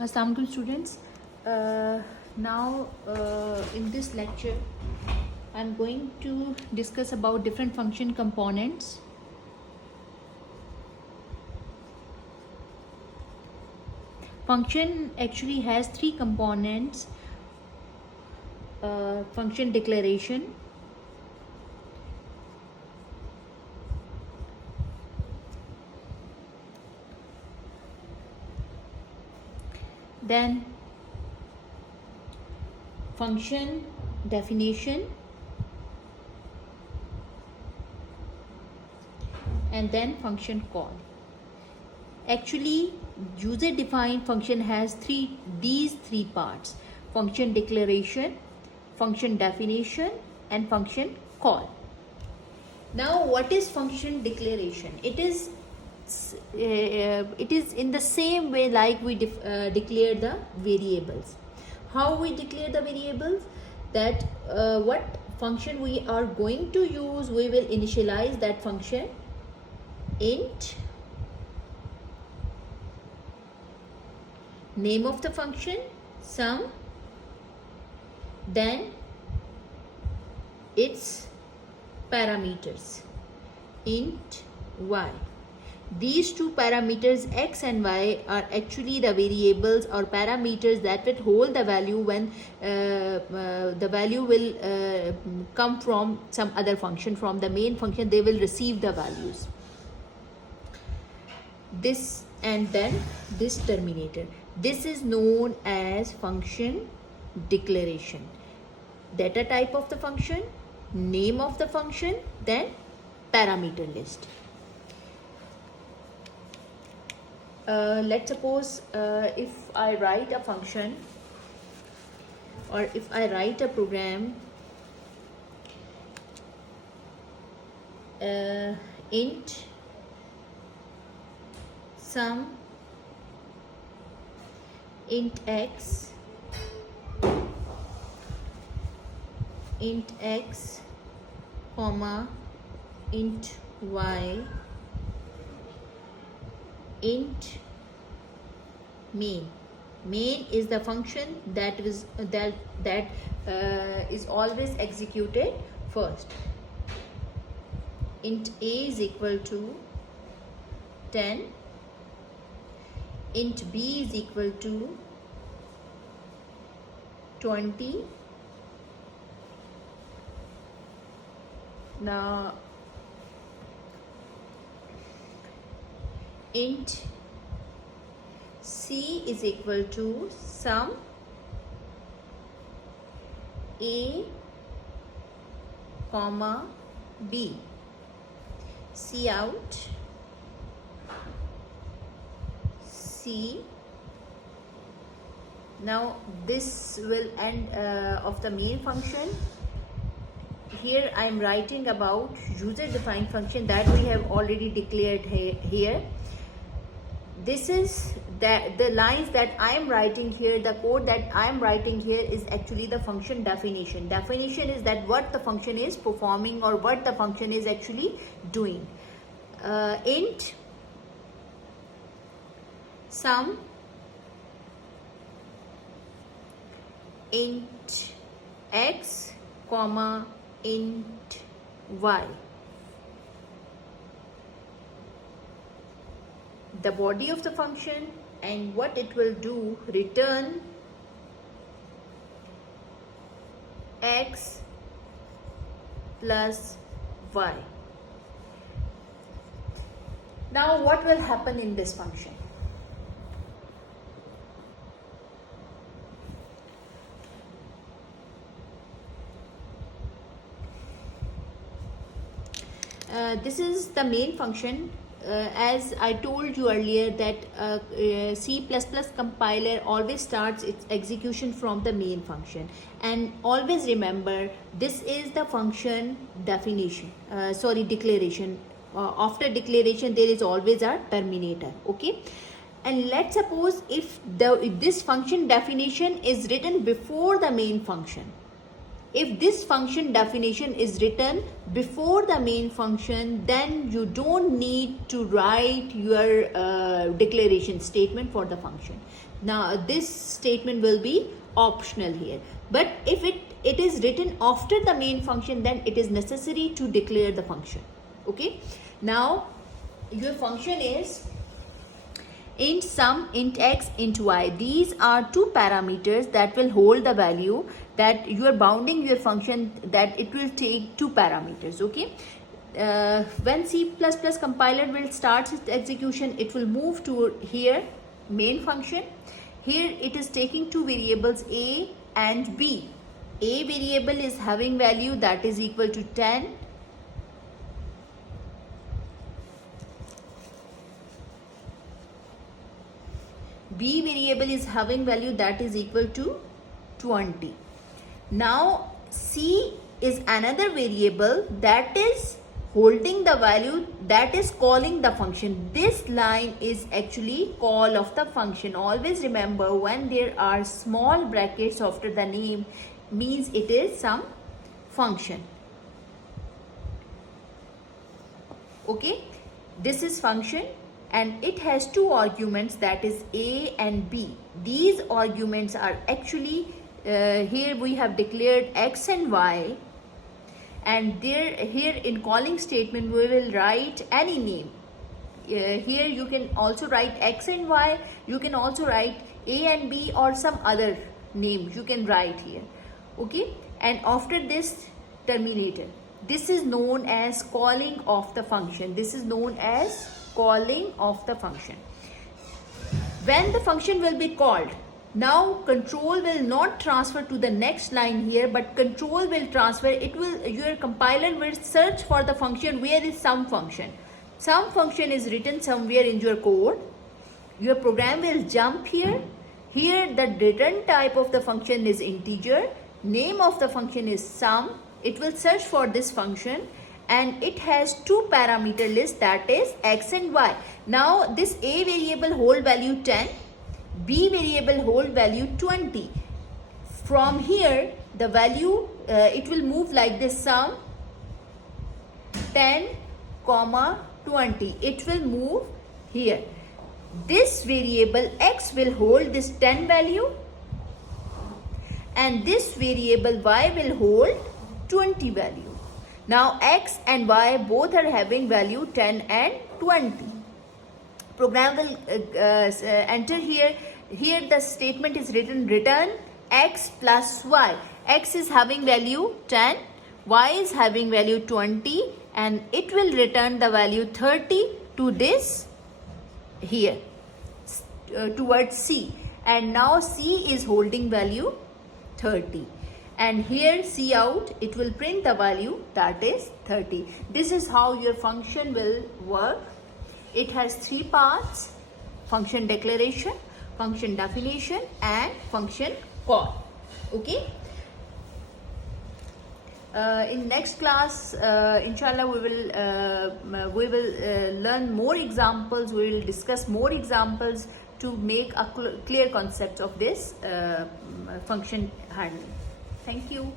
Assalamu alaikum students. Now in this lecture I'm going to discuss about different function components. Function actually has three components: function declaration, then function definition, and then function call. Actually, user defined function has these three parts: function declaration, function definition, and function call. Now what is function declaration? It is in the same way like we declare the variables. How we declare the variables? That what function we are going to use, we will initialize that function int, name of the function sum, then its parameters int y. These two parameters x and y are actually the variables or parameters that will hold the value when the value will come from some other function. From the main function they will receive the values. This and then this terminator. This is known as function declaration. Data type of the function, name of the function, then parameter list. Let's suppose if I write a function or if I write a program int sum int x comma int y int main. Main is the function that is always executed first. Int a is equal to 10, int b is equal to 20. Now int c is equal to sum a comma b. C out c. Now this will end of the main function. Here I am writing about user defined function that we have already declared here. This is the lines that I am writing here, the code that I am writing here is actually the function definition. Definition is that what the function is performing or what the function is actually doing. Int sum int x comma int y. The body of the function and what it will do, return x plus y. Now what will happen in this function? This is the main function. As I told you earlier that C++ compiler always starts its execution from the main function, and always remember this is the function definition declaration. After declaration there is always a terminator. Okay, and let's suppose if this function definition is written before the main function, if this function definition is written before the main function, then you don't need to write your declaration statement for the function. Now this statement will be optional here, but if it is written after the main function, then it is necessary to declare the function. Okay, now your function is int sum, int x, int y. These are two parameters that will hold the value, that you are bounding your function that it will take two parameters. Okay, when C++ compiler will start its execution, it will move to here main function. Here it is taking two variables a and b. A variable is having value that is equal to 10. B variable is having value that is equal to 20. Now C is another variable that is holding the value, that is calling the function. This line is actually call of the function. Always remember, when there are small brackets after the name, means it is some function. Okay, this is function and it has two arguments, that is a and b. These arguments are actually here we have declared x and y, and here in calling statement we will write any name. Here you can also write x and y, you can also write a and b, or some other name you can write here. Okay, and after this terminator, this is known as calling of the function. This is known as calling of the function. When the function will be called, now control will not transfer to the next line here, but control will transfer. It will, your compiler will search for the function. Where is some function? Some function is written somewhere in your code. Your program will jump here. Here the return type of the function is integer. Name of the function is sum. It will search for this function, and it has two parameter list, that is x and y. Now this a variable hold value 10, b variable hold value 20. From here the value it will move like this, sum 10 comma 20. It will move here. This variable x will hold this 10 value, and this variable y will hold 20 value. Now x and y both are having value 10 and 20. Program will enter here. Here the statement is written return x plus y. X is having value 10, y is having value 20, and it will return the value 30 to this here towards C. And now C is holding value 30. And here C out, it will print the value that is 30. This is how your function will work. It has three parts: function declaration, function definition, and function call. Okay. In next class, inshallah, we will learn more examples. We will discuss more examples to make a clear concept of this function handling. Thank you.